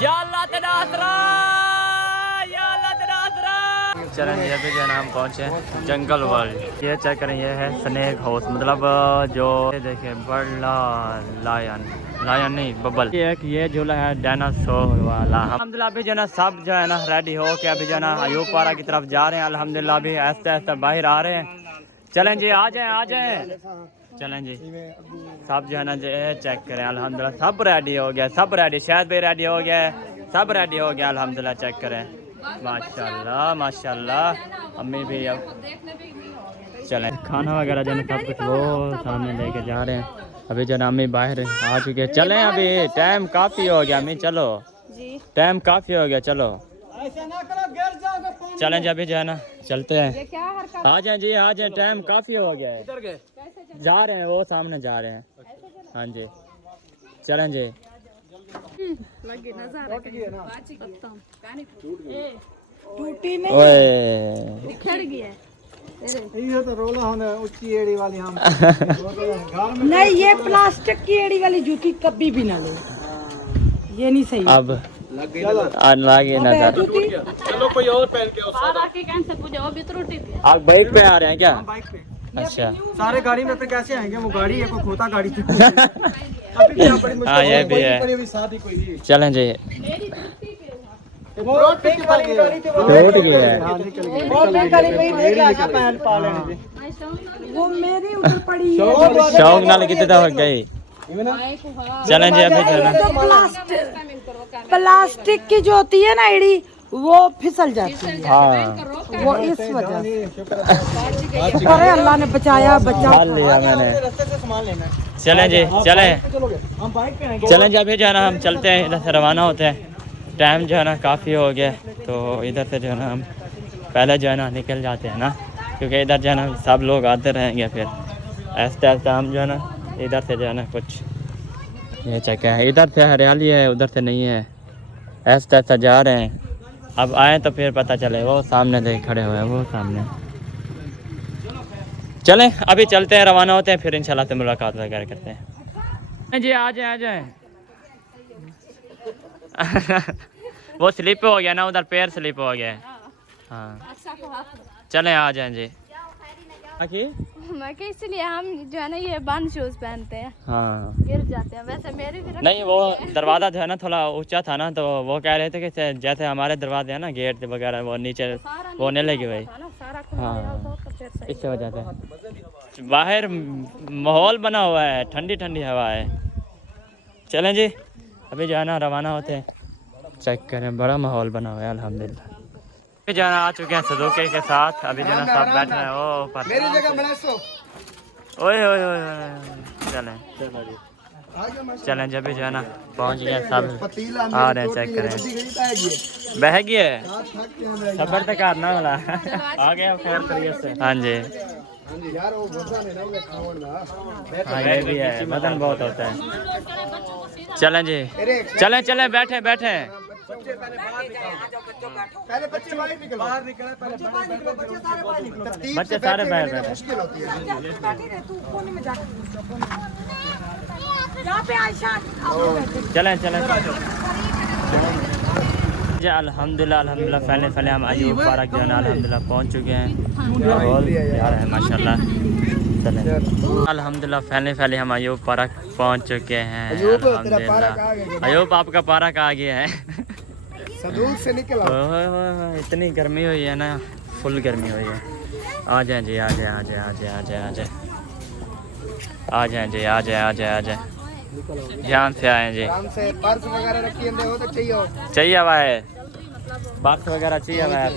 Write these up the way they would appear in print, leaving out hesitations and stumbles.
या अल्लाह तेरा आसरा, या अल्लाह तेरा आसरा। चलें ये भी जो है हम पहुँचे जंगल वर्ल्ड। ये चेक करें, ये है स्नेक हाउस, मतलब जो देखिए बड़ा लायन, लायन नहीं बबल। ये झूला है डायनासोर वाला। अल्हम्दुलिल्लाह अभी जो है ना सब जो है ना रेडी हो के अभी जो है ना अयूब पारा की तरफ जा रहे हैं। अल्हम्दुलिल्लाह अभी आहिस्ते आहिस्ते बाहर आ रहे हैं। चलें जी आ जाएं आ जाएं। चलें जी सब जो है ना चेक करें। अल्हम्दुलिल्लाह सब रेडी हो गया, सब रेडी, शायद भी रेडी हो गया, सब रेडी हो गया अल्हम्दुलिल्लाह। चेक करें माशाल्लाह माशाल्लाह। अम्मी भी अब चलें खाना वगैरह जो है सब कुछ वो सामने लेके जा रहे हैं। अभी जो अम्मी बाहर आ चुके हैं। चलें अभी टाइम काफ़ी हो गया अम्मी, चलो टाइम काफ़ी हो गया, चलो चलें जी अभी जो है ना चलते हैं। आ जाएं जी आ जाएं, टाइम काफ़ी हो गया है। जा रहे हैं वो सामने जा रहे हैं। हाँ जी चलें जी। नहीं ये प्लास्टिक की एड़ी वाली जूती कभी भी ना ले, ये नहीं सही। अब लागे ना सर, चलो कोई और पहन के आप बाइक पे आ रहे हैं क्या? बाइक पे अच्छा सारे गाड़ी में पे कैसे आएंगे? वो गाड़ी है कोई खोता गाड़ी थी। हाँ ये भी है। चलें जी टूट गया है। वो मेरी उधर पड़ी है। शौक नाल कितने हो गई। चलें जी अभी जो है ना प्लास्टिक की जो होती है ना एड़ी वो फिसल जाती है, हाँ वो इस वजह से। अरे अल्लाह ने बचाया, बचा डाल लिया मैंने। रास्ते से सामान लेना है। चलें जी चलें हम बाइक पे आएंगे। चलें जी अभी जो है ना हम चलते हैं, इधर से रवाना होते हैं। टाइम जो है ना काफ़ी हो गया, तो इधर से जो है ना हम पहले जो है ना निकल जाते हैं ना, क्योंकि इधर जो है ना सब लोग आते रहेंगे। फिर आहिस्ते आहिस्ते हम जो है ना इधर से जो है ना कुछ ये चेक है, इधर से हरियाली है उधर से नहीं है। आहिस्ते आहिस्ते जा रहे हैं, अब आए तो फिर पता चले। वो सामने देख खड़े हुए हैं वो सामने। चलें अभी चलते हैं, रवाना होते हैं, फिर इंशाल्लाह से मुलाकात वगैरह करते हैं। जी आ जाए आ जाए। वो स्लिप हो गया ना उधर, पैर स्लिप हो गया। हाँ चलें आ जाएं जी। मैं कि इसलिए हम जो है ना ये बंद शूज पहनते हैं, हाँ गिर जाते हैं। वैसे मेरे भी नहीं वो दरवाज़ा जो है ना थोड़ा ऊंचा था ना, तो वो कह रहे थे कि जैसे हमारे दरवाजे हैं ना गेट वगैरह वो नीचे वो नहीं लगी भाई। हाँ इससे वजह से बाहर माहौल बना हुआ है, ठंडी ठंडी हवा है। चलें जी अभी जो है ना रवाना होते हैं। चेक करें बड़ा माहौल बना हुआ है अल्हम्दुलिल्लाह। अभी जो है ना आ चुके हैं सदूके के साथ। अभी जो है ना सब बैठे हैं वो ऊपर। मेरी जगह बना सो। ओए ओए ओए चलें चलें जब भी जो है ना पहुंच गए सब आ रहे हैं। चेक करें बह गया है, सफर तो करना वाला आ गया खैर तरीके से। हाँ जी हाँ ये भी है, वजन बहुत होता है। चलें जी चलें चलें बैठे बैठे। पहले बच्चे बाहर निकलो, बाहर निकले पहले बच्चे सारे बाहर बैठे। मुश्किल होती है। चलें चलें जी अल्हम्दुलिल्लाह अल्हम्दुलिल्लाह। पहले हम अयूब पार्क जो है ना अल्हम्दुलिल्लाह पहुंच चुके हैं। माहौल प्यारा है माशाल्लाह। चलें अल्हम्दुलिल्लाह पहले हम अयूब पार्क पहुंच चुके हैं अल्हम्दुलिल्लाह। अयूब आपका पार्क आ गया है। सदूक से निकला। इतनी गर्मी हुई है ना, फुल गर्मी हुई है। आ जाएं जी आ जाए आ जाए आ जाए आ जाए आ जाए आ जाएं जी आ जाए आ जाए आ जाए। ध्यान से आए जी। आराम से पर्स वगैरह रखी अंदर हो तो चाहिए हुआ है, बॉक्स वगैरह चाहिए हुआ है।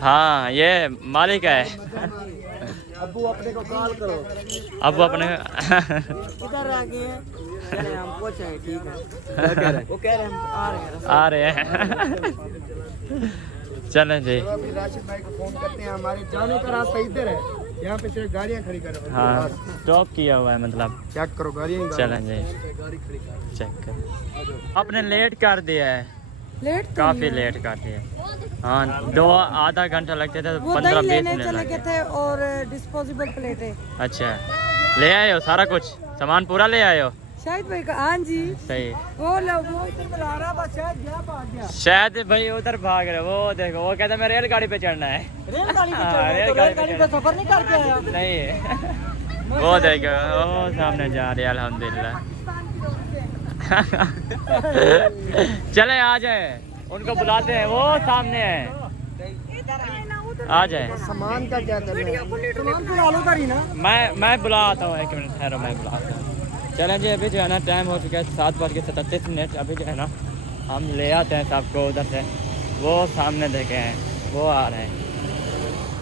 हाँ ये मालिक है। अब्बू अपने को कॉल करो। अब्बू अपने किधर आ गए हैं? हम पहुंचे हैं, ठीक है। वो कह रहे हैं हम आ रहे हैं। चलें जी अभी राशिद भाई को फोन करते हैं, हमारे जाने का रास्ता इधर है, यहाँ पे सिर्फ गाड़ियाँ खड़ी कर। हाँ स्टॉप किया हुआ है मतलब। चेक करो गाड़ियाँ। चलें जी चेक कर। आपने लेट कर दिया है, लेट काफ़ी लेट कर दिया। हाँ आधा घंटा लगते थे, 15-20 मिनट चले लगते गए थे। और डिस्पोजेबल प्लेटें अच्छा ले आए हो सारा कुछ सामान पूरा ले आए हो? शायद भाई का हाँ जी सही। वो इधर बुला रहा बस शायद गया भाग गया। शायद भाई उधर भाग रहे, वो देखो वो कहता मैं रेलगाड़ी पे चढ़ना है। रेलगाड़ी पे हाँ, चढ़ना है, तो रेलगाड़ी पे सफर नहीं करके आया। नहीं है। वो देखो वो सामने जा रहे हैं अल्हम्दुलिल्लाह। चले आ जाए, उनको बुलाते हैं, वो सामने है, आ जाए। सामान का क्या करना है? मैं बुलाता हूँ, 1 मिनट ठहरो, मैं बुलाता हूँ। चलें जी, अभी जो है ना टाइम हो चुका है 7:37। अभी जो है ना हम ले आते हैं सबको उधर से, वो सामने देखे हैं, वो आ रहे हैं।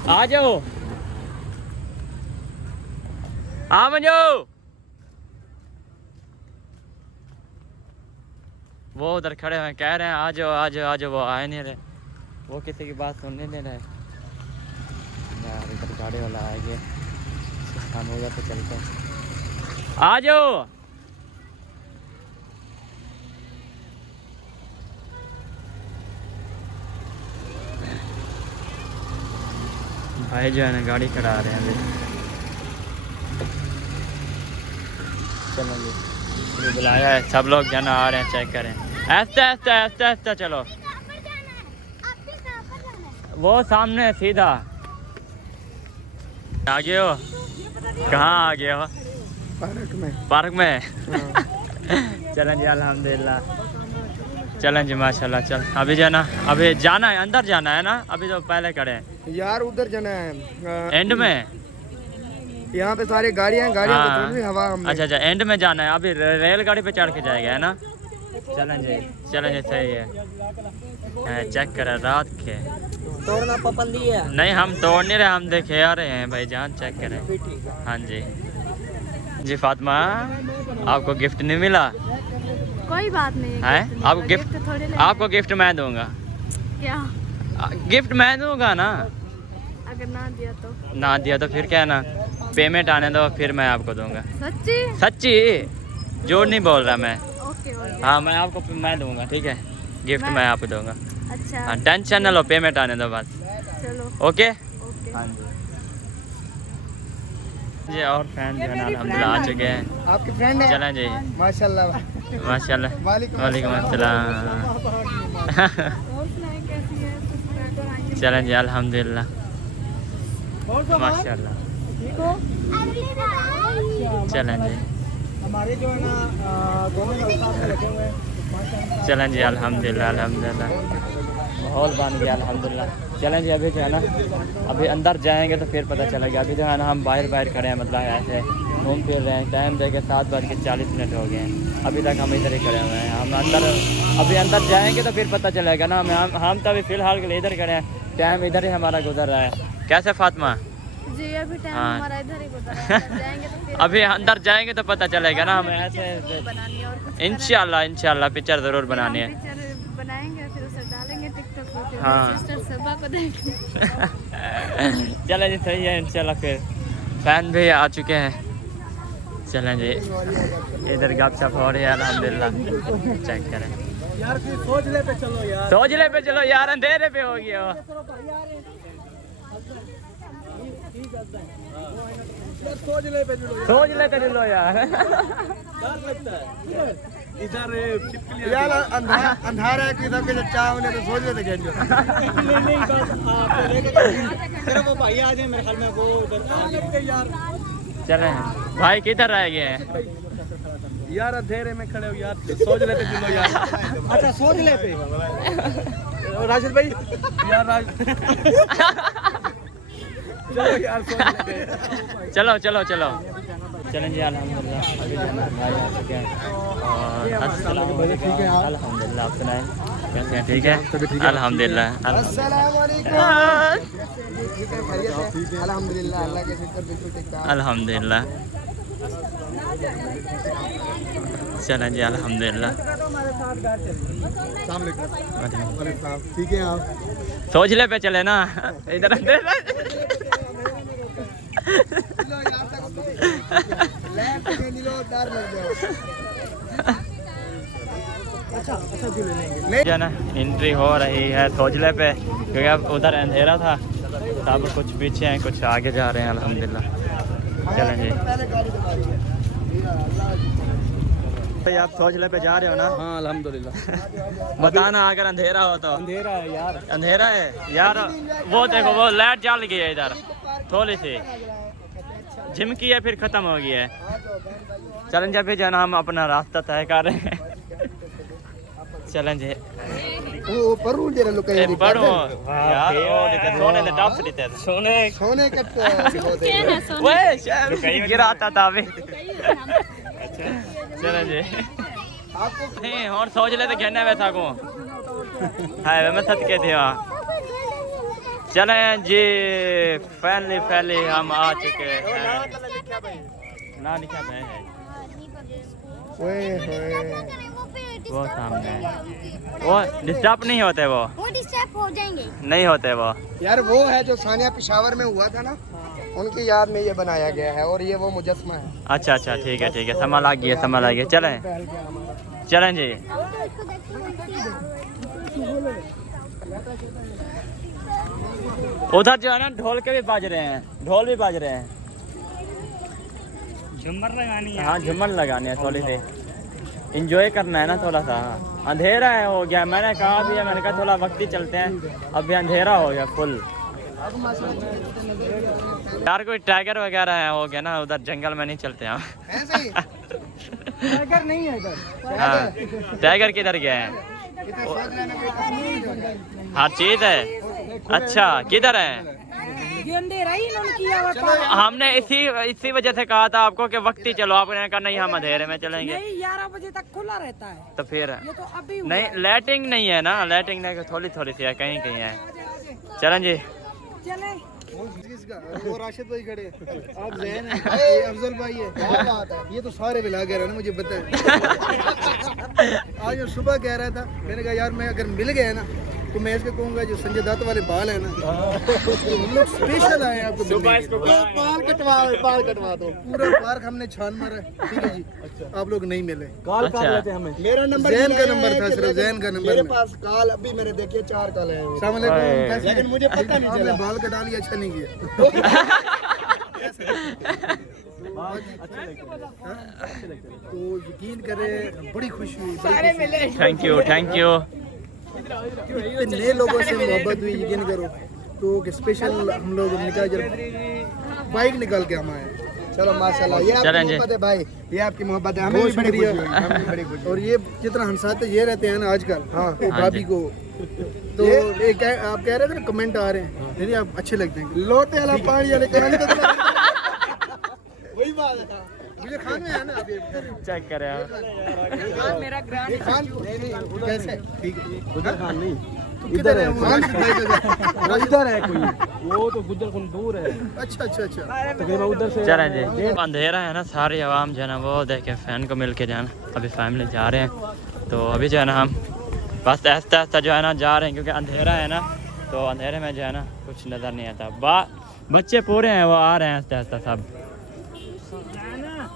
आ जाओ, आ जाओ। वो उधर खड़े हैं, कह रहे हैं आ जाओ आ जाओ आ जाओ, वो आए नहीं रहे, वो किसी की बात सुनने नहीं रहे यार। इधर गाड़ी वाला आएंगे, हम उधर पे चलते हैं। आ जाओ। भाई जो है ना गाड़ी खड़ा रहे हैं अभी। चलो जी, ये बुलाया है, सब लोग जो है ना आ रहे हैं, चेक करें। ऐसे ऐसे ऐसे ऐसे चलो, वो सामने सीधा। आ गए हो? कहाँ आ गए हो? पार्क में। चलें जी अल्हम्दुलिल्लाह, चलें जी माशाल्लाह। चल अभी जो है ना, अभी जाना है, अंदर जाना है ना, अभी तो पहले खड़े हैं यार, उधर जाना है एंड में। यहाँ पे सारी गाड़ियाँ हाँ। तो हवा हम अच्छा अच्छा, एंड में जाना है, अभी रेलगाड़ी पे चढ़ के जाएगा है ना। चलें जी सही है। चेक करें रात के, तोड़ना पाबंदी है। नहीं हम तोड़ नहीं रहे, हम देखे आ रहे हैं भाई जान, चेक करें। हाँ जी जी। फातिमा, आपको गिफ्ट नहीं मिला? कोई बात नहीं है, आपको गिफ्ट थोड़े आपको गिफ्ट मैं दूंगा। क्या? गिफ्ट मैं दूंगा ना, अगर ना दिया तो? ना दिया तो फिर क्या है ना, पेमेंट आने दो, फिर मैं आपको दूंगा। सच्ची? सच्ची, झूठ नहीं बोल रहा मैं। Okay okay. हाँ मैं आपको मैं दूंगा, ठीक है, गिफ्ट मैं आपको दूंगा। अच्छा हाँ टेंशन ना लो, पेमेंट आने दो बस। चलो ओके। ओके। हाँ जी जी। और फैन जो है ना अल्हम्दुलिल्लाह आ चुके हैं। आपके फ्रेंड है? चलें जी माशाल्लाह माशाल्लाह। वालेकुम अस्सलाम। चलें जी अल्हम्दुलिल्लाह माशाल्लाह। चलें जी, हमारे जो है ना दोनों लगे हुए हैं। चलें जी अल्हम्दुलिल्लाह अल्हम्दुलिल्लाह, माहौल बन गया अल्हम्दुलिल्लाह। चलें जी, अभी जो है ना, अभी अंदर जाएंगे तो फिर पता चलेगा। अभी जो है ना हम बाहर खड़े हैं, मतलब ऐसे घूम फिर रहे हैं। टाइम देखे 7:40 हो गए हैं, अभी तक हम इधर ही खड़े हुए हैं। हम अभी अंदर जाएंगे तो फिर पता चलेगा ना। हम तो अभी फ़िलहाल के लिए इधर खड़े हैं, टाइम इधर ही हमारा गुजर रहा है। कैसे फातिमा? जी अभी टाइम हाँ। हमारा इधर ही गुजरा है। जाएंगे तो फिर अभी अंदर जाएंगे तो पता चलेगा ना। हम ऐसे बनानी है और कुछ इंशाल्लाह पिक्चर ज़रूर बनानी है। पिक्चर बनाएंगे, फिर उसे डालेंगे टिकटॉक पे, फिर हाँ। सिस्टर सबा को देखेंगे। चलें जी सही है इंशाल्लाह। फिर फैन भी आ चुके हैं। चलें जी, इधर गपशप हो रही है अल्हम्दुलिल्लाह, चेक करें। यार फिर सोचले पे चलो यार। सोचले पे चलो यार, अंधेरे पे हो गया हो। सोचले पे चलो सोच लेते चलो यार। इधर यार, अंधारा है कि इधर के चाह उन्हें तो सोच लेते क्या वो भाई आ जाए मेरे ख्याल में, वो उधर यार। चलें भाई, किधर रह गए हैं यार? अंधेरे में खड़े हो यार, सोच लेते चलो यार। अच्छा सोच लेते राशिद भाई यार। चलो यार सोच लेते। चलो चलें जी अल्हम्दुलिल्लाह। अभी भाई आ चुके हैं और अस्सलाम वालेकुम। अल्हम्दुलिल्लाह, आप सुनाएं कैसे हैं? ठीक है अल्हम्दुलिल्लाह। अस्सलाम वालेकुम। ठीक है खैरियत है? अल्हम्दुलिल्लाह, अल्लाह के शुक्र, बिल्कुल ठीक ठाक। अल्हम्दुलिल्लाह। चलें जी अल्हम्दुलिल्लाह। ठीक है आप सोचले पे चले ना, इधर जो ना एंट्री हो रही है सोचले पे, क्योंकि अब उधर अंधेरा था, सब कुछ पीछे हैं, कुछ आगे जा रहे हैं अल्हम्दुलिल्लाह। चलें जी भाई आप सौजले पे जा रहे हो ना? हाँ अल्हम्दुलिल्लाह। बताना अगर अंधेरा हो तो। अंधेरा है यार। अंधेरा है यार, वो देखो वो लाइट जल गई है इधर थोड़ी सी, झिमकी है फिर खत्म हो गई है। चलें जब भी जाना, हम अपना रास्ता तय कर रहे हैं। चलें जी पढ़ू जरा लोग पढ़ो यार, सोने दे टॉप से थे सोने का ओए गिराता था अभी। चलें जी नहीं और सोच ले तो कहना वैसा को है मैं सच कहती हूँ। चलें जी फाइनली हम आ चुके हैं। ना लिखा है वो सामने, वो डिस्टर्ब नहीं होते, वो डिस्टर्ब हो जाएंगे। नहीं होते वो यार। वो है जो सानिया पेशावर में हुआ था ना, उनकी याद में ये बनाया गया है और ये वो मुजस्मा है। अच्छा ठीक है समय लग गया। चलें जी उधर जो है ना ढोल के भी बाज रहे हैं, ढोल भी बाज रहे हैं। झुमर लगानी है। हाँ झुमर लगानी है, थोड़ी सी इंजॉय करना है ना थोड़ा सा। अंधेरा है हो गया, मैंने कहा भी है, मैंने कहा थोड़ा वक्त ही चलते हैं, अभी अंधेरा हो गया फुल। यार कोई टाइगर वगैरह है हो गया ना, उधर जंगल में नहीं चलते हम। टाइगर नहीं है इधर। हाँ टाइगर किधर गया है? हर चीज है। अच्छा किधर है? हमने इसी वजह से कहा था आपको कि वक्त ही चलो, आपने कहा नहीं हम अंधेरे में चलेंगे। नहीं 11 बजे तक खुला रहता है। तो फिर ये तो अभी नहीं लाइटिंग नहीं है ना, लाइटिंग नहीं, थोड़ी सी है, कहीं है। चलें जी चले। वो राशिद भाई खड़े, आप जैन हैं, ये अफजल भाई है। क्या बात है, ये तो सारे ब्लॉगर है ना, मुझे बताएं। आज मैं सुबह कह रहा था, मैंने कहा यार मैं अगर मिल गया ना तो मैं इसको कहूँगा जो संजय दत्त वाले बाल है ना, तो हम लोग स्पेशल आए हैं आपको बाल कटवा दो। पूरा पार्क हमने छान मारा, ठीक है जी। आप लोग नहीं मिले, कॉल कर लेते हमें। मेरा नंबर जैन का नंबर था, सिर्फ जैन का नंबर। मेरे पास कॉल अभी मैंने देखे 4 कॉल है, लेकिन मुझे पता नहीं चला। बाल कटा लिया, अच्छा नहीं किया। तो यकीन करें बड़ी खुशी हुई। Thank you. नए लोगों से मोहब्बत हुई, यकीन करो। तो स्पेशल हम लोग बाइक निकाल के हम आए। चलो माशाल्लाह, ये आपकी मोहब्बत है भाई, ये आपकी मोहब्बत है, हमें भी बड़ी खुशी हुई। और ये जितना हंसाते ये रहते हैं ना आजकल, हाँ भाभी को। तो एक आप कह रहे थे ना, कमेंट आ रहे हैं, नहीं आप अच्छे लगते हैं। लोटे वाला पानी वाले वही बात है, मुझे खान में है ना। अभी चेक करें मेरा ग्रांड खान कैसे? ठीक है, उधर खान नहीं, तो किधर है? इधर है कोई, वो तो गुजर कुन दूर है। अच्छा तकरीबन उधर से। चलें जी अंधेरा है ना, सारी आवाम जो है ना वो देखे फैन को मिल के जाना। अभी फैमिली जा रहे हैं, तो अभी जो है ना हम बस आहिस्ता जो है ना जा रहे हैं, क्योंकि अंधेरा है ना, तो अंधेरे में जो है ना कुछ नज़र नहीं आता। बच्चे पूरे हैं, वो आ रहे हैं आहिस्ता सब।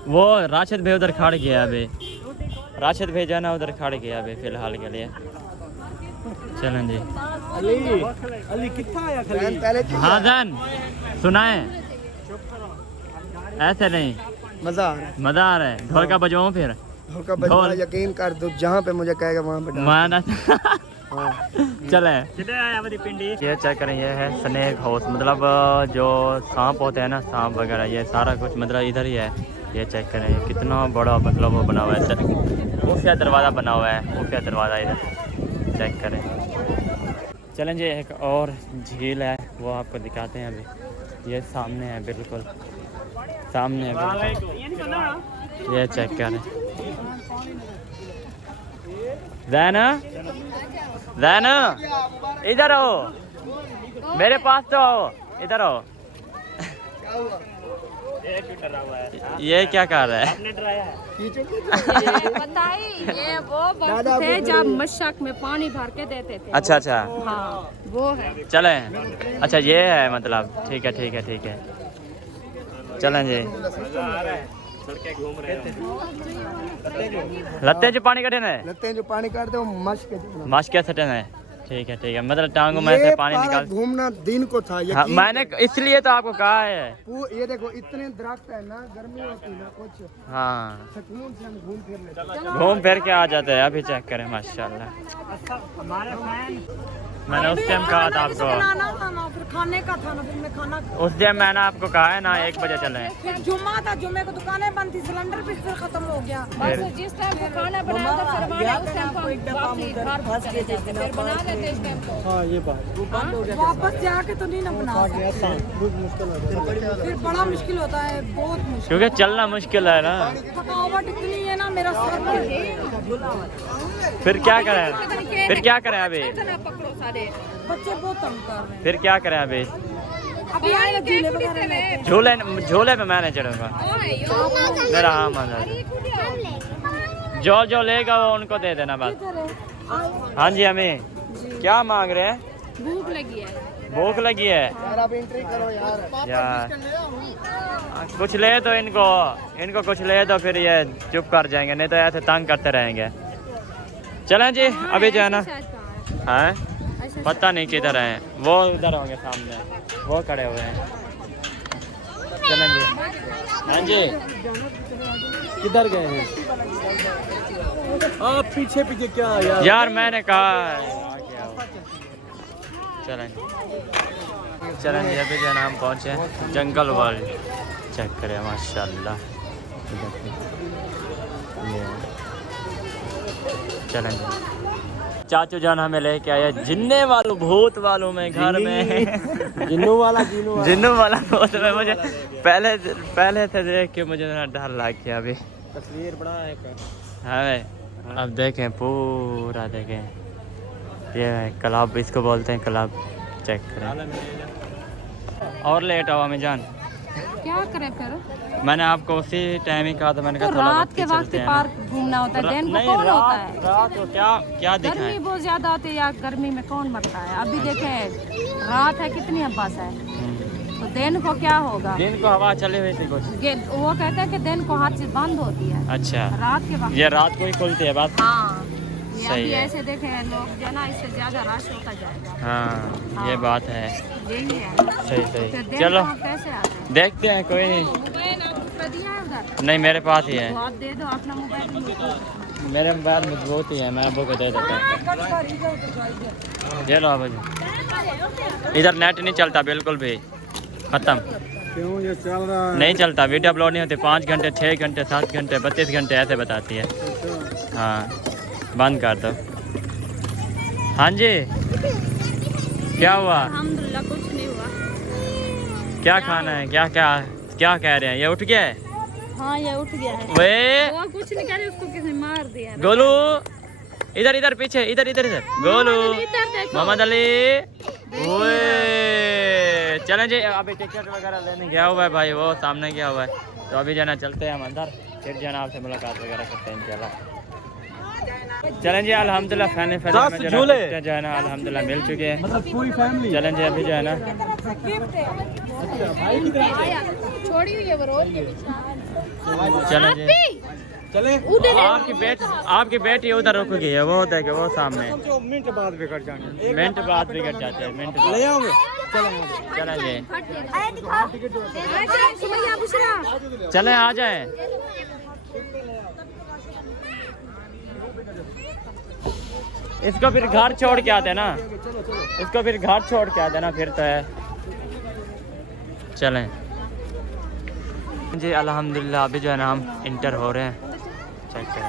वो राशिद भाई उधर खड़ गया, अभी राशिद भाई जो है ना उधर खड़ गया अभी फ़िलहाल के लिए। चलें जी अली कितना आया खाली पहले हाँ जन सुनाए, ऐसे नहीं मजा आ रहा है। मज़ा आ रहा है। ढोल का बजाऊँ फिर? ढोल का बजना यकीन कर दो, जहाँ पे मुझे कहेगा वहाँ पे डाल। माना चले ये चेक करें, ये है स्नेक हाउस, मतलब जो सांप होते हैं ना, सांप वगैरह, ये सारा कुछ मतलब इधर ही है। ये चेक करें ये कितना बड़ा मतलब वो बना हुआ है, खुफिया दरवाज़ा बना हुआ है, खुफिया दरवाज़ा इधर चेक करें। चलें जी एक और झील है, वो आपको दिखाते हैं। अभी ये सामने है, बिल्कुल सामने है बिल्कुल। ये चेक करें। ज़ैना इधर आओ, मेरे पास तो आओ, इधर आओ। ये क्या कर रहा है? बताइए ये वो वक्त थे जब मशक में पानी भर के देते थे। अच्छा हाँ वो है। चलें। अच्छा ये है मतलब, ठीक है चलें जी। लत्ते जो पानी कटे ना, लगते हैं जो पानी काटते हो मश के माश क्या सटे ना, ठीक है मतलब टांगों में से पानी निकाल घूमना दिन को था। हाँ, मैंने इसलिए तो आपको कहा है। ये देखो इतने दरख्त है ना, गर्मी होती ना कुछ, हाँ सुकून से हम घूम फिर लेते हैं। घूम फिर के आ जाते हैं। अभी चेक करें माशाल्लाह। मैंने उस टाइम कहा था आपको, खाना फिर खाने का था ना, फिर मैं खाना उस टाइम मैंने आपको कहा है ना 1 बजे चले। फिर जुम्मा था, जुम्मे को दुकानें बंद थी, सिलेंडर भी फिर खत्म हो गया। फिर जिस टाइम को खाना बनाया था फिर हमारे उस टाइम को वापसी घर फंस गए थे, फिर बना लेते इस टाइम को। हाँ ये बात वापस जाके तो नहीं ना बना सकते, फिर बड़ा मुश्किल होता है, बहुत मुश्किल। क्योंकि चलना मुश्किल है ना। थकावट इतनी है ना, मेरा सर फिर क्या करें अभी? पकड़ो सारे बच्चे बहुत तंग कर रहे हैं। फिर क्या करें अभी? अभी आए ना झूले वगैरह में। झूले पे मैंने चढ़ूंगा। मेरा हाँ मजा। जो लेगा वो उनको दे देना बस। हाँ जी हमें क्या मांग रहे हैं? भूख लगी है यार आप एंट्री करो यार। कुछ ले तो इनको कुछ ले तो फिर ये चुप कर जाएंगे, नहीं तो ऐसे तंग करते रहेंगे। चलें जी अभी जो है ना, हाँ पता नहीं किधर है, वो उधर होंगे सामने, वो खड़े हुए हैं। चलें जी। हाँ जी किधर गए हैं आप? पीछे क्या यार मैंने कहा चलें जी अभी जो है ना हम पहुँचे जंगल वर्ल्ड। चेक करें माशाल्लाह। चलें जी। चाचू जान हमें लेके आया जिन्ने वालों भूत वालों में घर में। जिन्नू वाला भूत में मुझे पहले से देख के मुझे ना डर लग गया। अभी तस्वीर बड़ा है हाँ अब देखें पूरा देखें, ये है क्लब, इसको बोलते हैं क्लब। चेक करें। और लेट आओ हमें जान। क्या करें फिर? मैंने आपको उसी टाइम ही कहा था, मैंने कहा तो थोड़ा रात के वक्त पार्क घूमना होता है, दिन को कौन होता है? रात को क्या दिखा गर्मी है? बहुत ज्यादा होती है यार, गर्मी में कौन मरता है? अभी देखें रात है कितनी अब्बास है, तो दिन को क्या होगा? दिन को हवा चली हुई थी कुछ। वो कहते हैं कि दिन को हर चीज बंद होती है, अच्छा रात के वक्त ये रात को ही खुलती है बात। हाँ ये सही अभी है। ऐसे देखे लोग जो ना, इससे ज्यादा रश होता जाएगा। हाँ ये बात है। यही है। सही तो दिन चलो को कैसे आते हैं? देखते हैं, कोई नहीं। मोबाइल आपको दिया है उधर? नहीं मेरे पास ही है, तो आप दे दो अपना मोबाइल। मेरे मोबाइल मजबूत ही है, मैं अबू को दे देता हूँ। ये लो भाई, इधर नेट नहीं चलता बिल्कुल भी, खत्म। क्यों ये चल रहा है? नहीं चलता, वीडियो अपलोड नहीं होती। 5 घंटे 6 घंटे 7 घंटे 32 घंटे ऐसे बताती है। हाँ बंद कर दो। हाँ जी क्या हुआ? अल्हम्दुलिल्लाह कुछ नहीं हुआ। क्या खाना है? क्या कह रहे हैं? ये उठ गया है? हाँ ये उठ गया है। वे वो कुछ नहीं कह रहे, उसको किसी ने मार दिया। गोलू इधर पीछे इधर गोलू मोहम्मद अली। ओए चलें जी, अभी टिकट वगैरह लेने गया हुआ है भाई, वो सामने गया हुआ है। तो अभी जाना चलते हैं हम अंदर, फिर जाना आपसे मुलाकात वगैरह करते हैं इंशाल्लाह। चलें जी अल्हम्दुलिल्लाह फैन जो है ना अल्हम्दुलिल्लाह मिल चुके हैं। मतलब पूरी फैमिली। चलें जी अभी जो है ना छोड़ी हुई है वो रोड के पीछे। चलें जी चले आपकी बेटी उधर रुक गई है, वो देखे वो सामने। मिनट बाद बिगड़ जाएंगे, मिनट बाद बिगड़ जाते हैं, मिनट ले आओगे? चलें जी चलें आ जाएं। इसको फिर घर छोड़ के आते ना, इसको फिर घर छोड़ के आते ना, फिर तो है। चलें जी अल्हम्दुलिल्लाह अभी जो है ना हम इंटर हो रहे हैं। चेक करें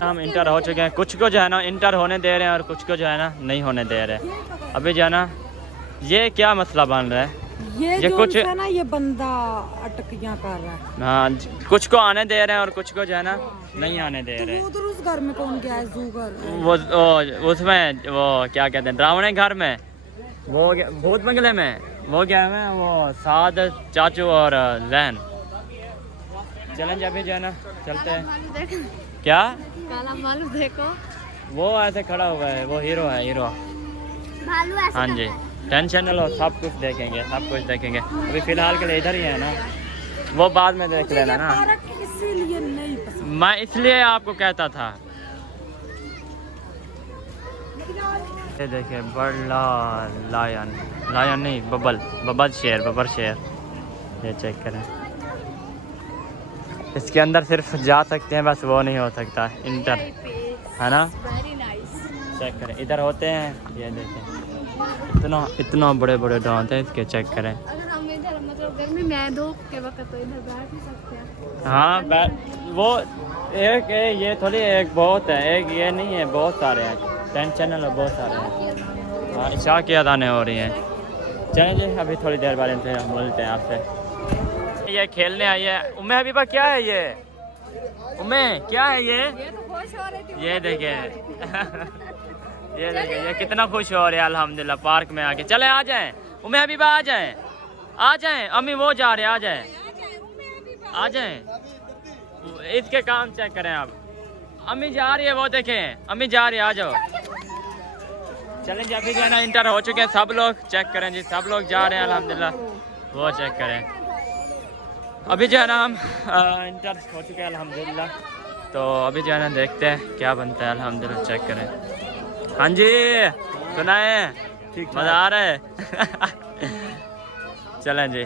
हम इंटर हो चुके हैं। कुछ को जो है ना इंटर होने दे रहे हैं और कुछ को जो है ना नहीं होने दे रहे। अभी जो है ना ये क्या मसला बन रहा है? ये कुछ है ना, ये बंदा अटकियां कर रहा है। हाँ कुछ को आने दे रहे हैं और कुछ को जो है ना नहीं आने दे रहे। उधर उस घर में कौन गया है? जू घर। वो उसमें वो क्या कहते हैं ड्रावणे घर में, वो भूत बंगले में वो क्या है, वो साद चाचू और जैन। चलें जी अभी जो है ना चलते हैं। क्या काला मालू देखो, वो ऐसे खड़ा हुआ है, वो हीरो है, हीरो। हाँ जी टेंशन न लो, सब कुछ देखेंगे, सब कुछ देखेंगे। अभी फिलहाल के लिए इधर ही है ना, वो बाद में देख लेना ना। इसीलिए नहीं पसंद। मैं इसलिए आपको कहता था ये देखिए बड़ा लायन, लायन नहीं बबल शेर। ये चेक करें, इसके अंदर सिर्फ जा सकते हैं, बस वो नहीं हो सकता इंटर, है ना। चेक करें, इधर होते हैं, ये देखें इतना बड़े दांत हैं इसके। चेक करें, अगर हम इधर मतलब गर्मी में धूप के वक्त तो इधर बैठ नहीं सकते हैं। हाँ वो एक ये थोड़ी एक बहुत है, एक ये नहीं है, बहुत सारे हैं, 10 चैनल है, बहुत सारे हैं। हाँ, इशा की अदानें हो रही हैं। चलें जी, अभी थोड़ी देर बाद इनसे मिलते हैं आपसे। ये खेलने आई है उम्मे हबीबा, क्या है ये उम्मे, क्या है ये तो खुश हो रही थी। ये देखे ये देखे, ये कितना खुश हो रहे हैं अल्हम्दुलिल्लाह पार्क में आके। चले आ जाएं उम्मे हबीबा, आ जाएं अम्मी, वो जा रहे, आ जाएं। इसके काम चेक करें आप, अम्मी जा रही है, वो देखें अम्मी जा रही है, आ जाओ। चलें जी, अभी जो है ना इंटर हो चुके हैं सब लोग। चेक करें जी, सब लोग जा रहे हैं अल्हम्दुलिल्लाह, वो चेक करें। अभी जो है ना हम इंटर हो चुके हैं अल्हम्दुलिल्लाह, तो अभी जो है ना देखते हैं क्या बनता है अल्हम्दुलिल्लाह। चेक करें। हाँ जी सुनाए, मज़ा आ रहा है चलें जी,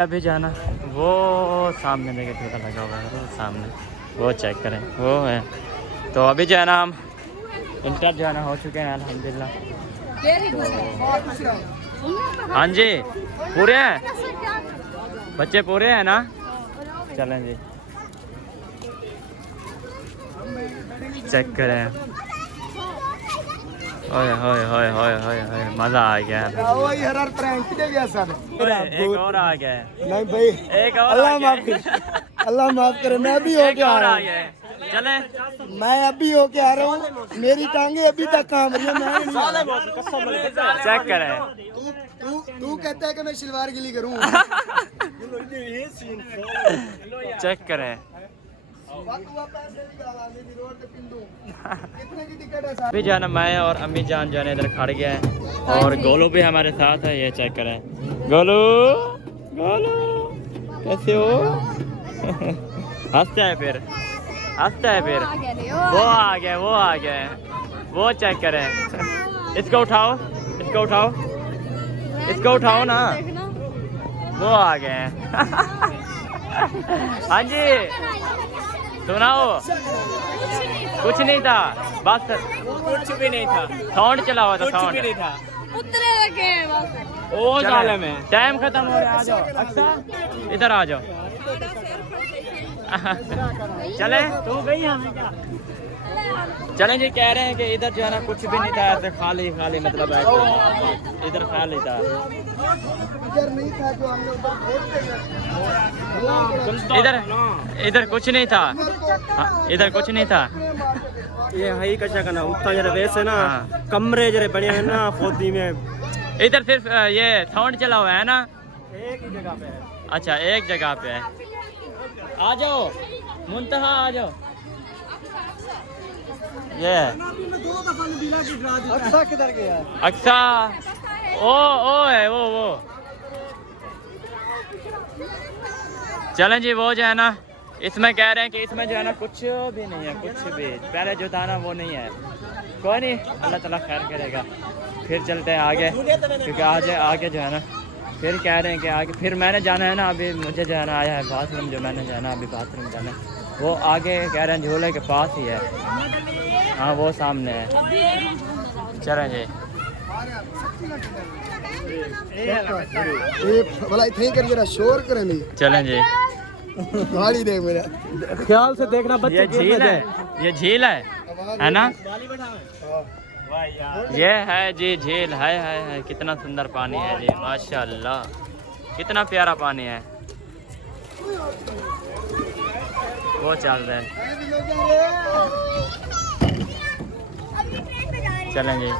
अभी जाना वो सामने देखे झूला लगा हुआ है, वो सामने, वो चेक करें, वो है। तो अभी जो है ना हम इंटर जो है ना हो चुके हैं अल्हम्दुलिल्लाह। हाँ जी पूरे हैं बच्चे, पूरे हैं ना। चलें जी, चेक करें। ओए होए होए होए होए होए, मजा आ गया। वही हर प्रैंक दे गया सर। एक और आ गया, नहीं भाई, एक और अल्लाह माफ करे, अल्लाह माफ करे, मैं अभी हो एक के आ और रहा आ हूँ, गया। चले, मैं अभी हो के आ रहा हूँ, मेरी टांगे अभी तक काम रही है, मैं नहीं आ रहा। चेक करें। तू कहता है कि मैं शलवार गिली करूँ। चेक करें। अभी जो है ना मैं और अम्मी जान जो है ना इधर खड़ गए हैं, और गोलू भी हमारे साथ है। ये चेक करें, गोलू कैसे हो हंसता है फिर, वो आ गया, वो चेक करें। इसको उठाओ ना, वो आ गए हैं हाँ जी सुनाओ। कुछ नहीं था, बस कुछ भी नहीं था, साउंड चला हुआ था, साउंड नहीं था, उतरे लगे बस। ओ साले में टाइम खत्म हो गया। आ जाओ अक्सा, इधर आ जाओ चले, तू गई हमें क्या। चलें जी, कह रहे हैं कि इधर जो है ना कुछ भी नहीं था, ऐसे खाली मतलब ऐसे इधर खाली था। इधर नहीं था जो हमने इधर कुछ नहीं था, हाँ, इधर कुछ नहीं था। ये हाई कशा का ना उत्ता जरा वैसे ना कमरे जरे बने हैं ना खोदी में। इधर सिर्फ ये साउंड चला हुआ है ना, एक ही जगह पे है। अच्छा एक जगह पे है। आ जाओ मुंतहा, आ जाओ। ये अक्सा किधर गया? अक्सा ओ है वो। चलें जी, वो जो है ना इसमें कह रहे हैं कि इसमें जो है ना कुछ भी नहीं है, कुछ भी पहले जो था ना वो नहीं है। कोई नहीं, अल्लाह ताला खैर करेगा। फिर चलते हैं आगे, क्योंकि आगे जो है ना फिर कह रहे हैं कि आगे फिर मैंने जाना है ना, अभी मुझे जो है ना आया है बाथरूम, जो मैंने जो है ना अभी बाथरूम जाना है, वो आगे कह रहे हैं झूले के पास ही है। हाँ वो सामने है। चलें जी, भला इतने कर जरा शोर करें नहीं। चलें जी। गाड़ी देख मेरा, ख्याल से देखना बच्चे। ये झील है ना। ये है जी झील, है कितना सुंदर पानी है जी, माशाल्लाह कितना प्यारा पानी है। वो चल रहे हैं, चलेंगे।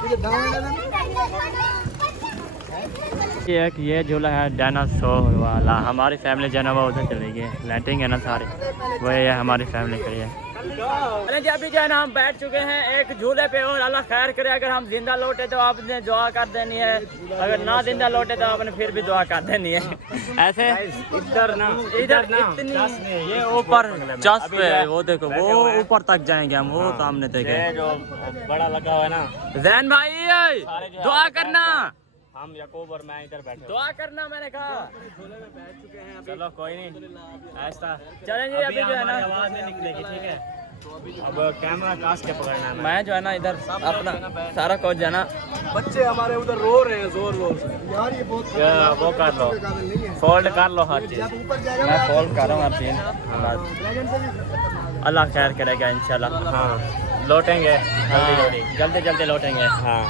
ये झूला है डायनासोर वाला, हमारी फैमिली जो है ना वो उधर चली गई, लाइटिंग है ना सारी, वो ये हमारी फैमिली खड़ी है। चलें जी, अभी जो है ना हम बैठ चुके हैं एक झूले पे और अल्लाह खैर करे, अगर हम जिंदा लौटे तो आपने दुआ कर देनी है, अगर ना जिंदा लौटे तो आपने फिर भी दुआ कर देनी है। ऐसे इधर ना इधर इतनी ये ऊपर चस पे वो देखो वो ऊपर तक जाएंगे हम, वो सामने देखे जो बड़ा लगा हुआ है ना। जैन भाई दुआ करना, हम याकूब और मैं इधर बैठे दुआ करना, मैंने कहा झूले में बैठ चुके हैं अभी। चलो कोई नहीं ऐसा चलें जी, अभी जो है ना आवाज नहीं निकलेगी, ठीक है। अब कैमरा काश के पकड़ना है, मैं जो है ना इधर अपना सारा कुछ जो है ना, बच्चे हमारे उधर रो रहे हैं जोर जोर से। यार ये बहुत वो कर लो, फोल्ड कर लो हर चीज, मैं फोल्ड कर रहा हूँ हर चीज। अल्लाह खैर करेगा इंशाल्लाह। हाँ लौटेंगे जल्दी जल्दी लौटेंगे। हाँ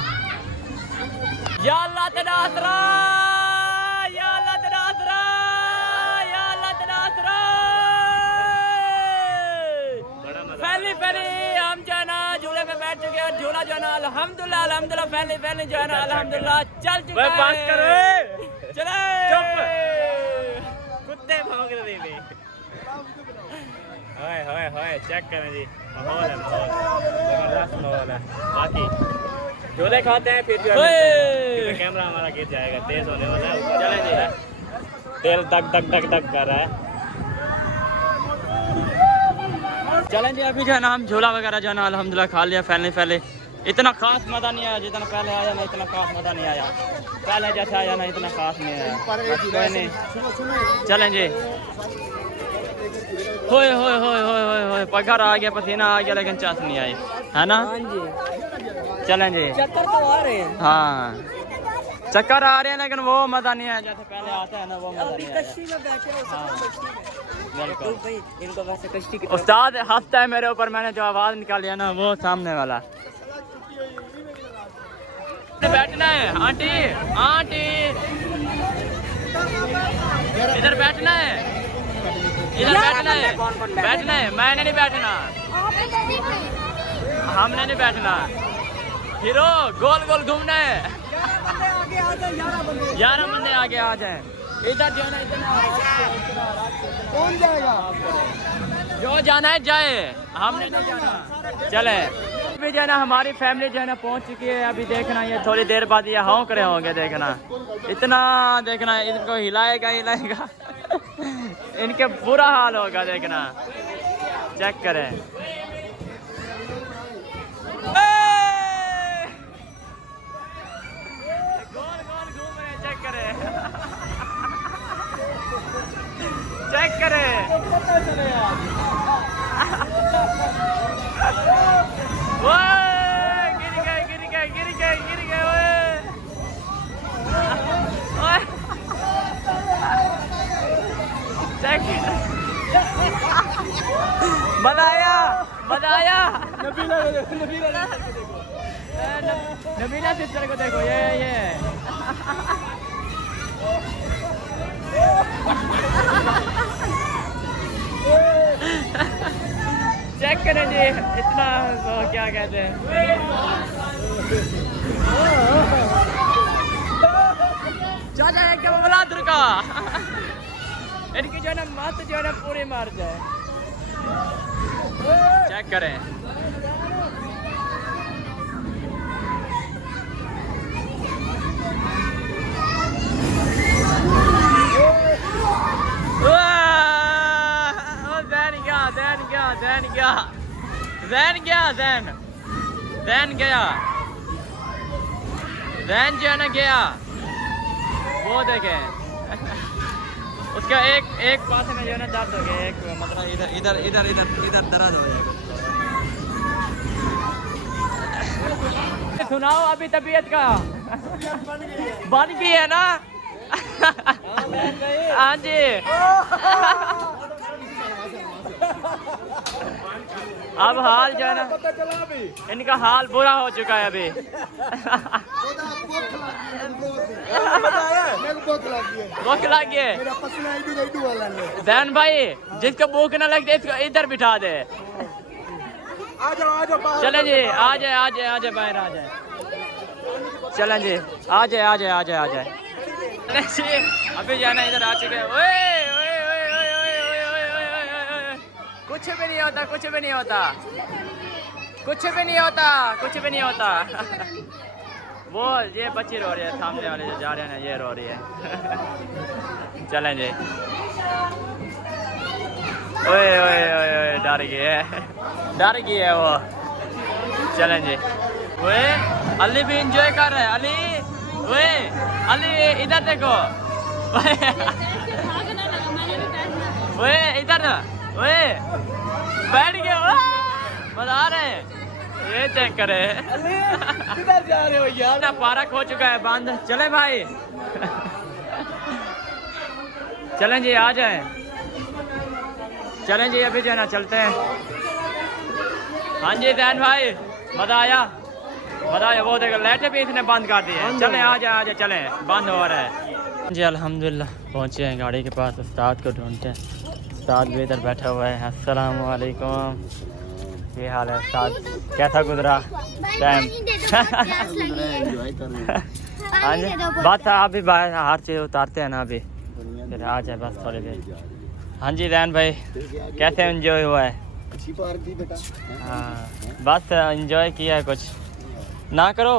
या अल्लाह तेरा आसरा, या अल्लाह तेरा आसरा, या अल्लाह तेरा आसरा। पहली हम जो है ना झूले में बैठ चुके हैं, झूला जो है ना अल्हम्दुलिल्लाह अल्हम्दुलिल्लाह पहली जो है ना अल्हम्दुलिल्लाह चल चुका है। पास करो चले कुत्ते भौंक रहे थे। हाय चेक करें जी, माहौल है माहौल है। बाकी झूले खाते हैं फिर जो है कैमरा हमारा गिर जाएगा, तेज होने वाला है। चलें जी, तेल दग दग दग दग कर रहा है। चलें जी, अभी जो है ना हम झूला वगैरह जो है ना अल्हम्दुलिल्लाह खा लिया। पहले इतना खास मज़ा नहीं आया जितना पहले आया ना, इतना खास मज़ा नहीं आया पहले जैसा आया ना, इतना खास नहीं आया। कोई नहीं चलें जी। होए पगार आ गया, पसीना आ गया, लेकिन चास नहीं आई है ना। चलें जी, चक्कर तो आ रहे हैं। हाँ चक्कर आ रहे हैं, लेकिन वो मज़ा नहीं आया जैसे पहले आता है ना, वो मज़ा नहीं आया। उस्ताद हंसता है मेरे ऊपर, मैंने जो आवाज़ निकाली है ना वो सामने वाला। बैठना है आंटी इधर बैठना है, इधर बैठना है। मैंने नहीं बैठना, हमने नहीं बैठना। हीरो गोल गोल घूमना है। 11 बंदे आगे आ जाए। इधर जाना, कौन जाएगा? जो जाना है जाए, हमने नहीं जाना। चले अभी जो है ना हमारी फैमिली जो है ना पहुंच चुकी है। अभी देखना ये थोड़ी देर बाद ये हाँ करे होंगे, देखना इतना देखना, इनको हिलाएगा इनके बुरा हाल होगा, देखना चेक करें। गोल गोल घूम रहे, चेक करें चेक करें। गिर गए मजा आया। नबीला सिस्टर को देखो, ये चेक करें जी, इतना क्या कहते हैं, चाचा एकदम बलादुर का। इनकी जो है ना मत जो है ना पूरी मार जाए। चेक करें, जैन जो है ना गया, वो देखे उसका एक पास में जो है ना दर्द हो गया, एक मतलब इधर दर्द हो जाएगा। सुनाओ अभी तबीयत का बन गई है ना। हाँ जी अब हाल जो है ना, इनका हाल बुरा हो चुका है अभी। भूख लग गई। दैन भाई जिसको भूख न लगती इसको इधर बिठा दे। चले जी, आ जाए बाहर आ जाए। चलें जी, आ जाए। अभी जाना इधर आ चुके हैं। कुछ भी नहीं होता, कुछ भी नहीं होता, कुछ भी नहीं होता, कुछ भी नहीं होता। वो ये बच्ची रो रही है, सामने वाले जो जा रहे हैं ना ये रो रही है। चलें जी। ओए ओए ओए ओए डर गई है, डर गई है वो। चलें जी। ओए अली भी इंजॉय कर रहा है। अली ओए अली इधर देखो। ओए इधर ना, ओए बैठ गए, मजा आ रहे हैं। ये चेक करे। किधर जा रहे हो यार? पार्क हो चुका है बंद। चले भाई। चलें जी, आ जाएं। चलें जी, अभी जो है ना चलते हैं। हाँ जी दैन भाई, मजा आया, मजा आया। वो देखो लाइटें भी इसने बंद कर दी है। चलें आ जाए चलें, बंद हो रहा है जी। अल्हम्दुलिल्लाह पहुँचे हैं गाड़ी के पास, उस्ताद को ढूंढते हैं। उस्ताद भी इधर बैठा हुआ है। अस्सलाम वालेकुम, ये हाल है उस्ताद, कैसा गुजरा टाइम? हाँ जी, बात आप भी बाहर हर चीज़ उतारते हैं ना अभी, फिर आ जाए बस थोड़ी देर। हाँ जी रैन भाई, कैसे एंजॉय हुआ है? अच्छी पार्क थी बेटा। हाँ बस एंजॉय किया है, कुछ ना करो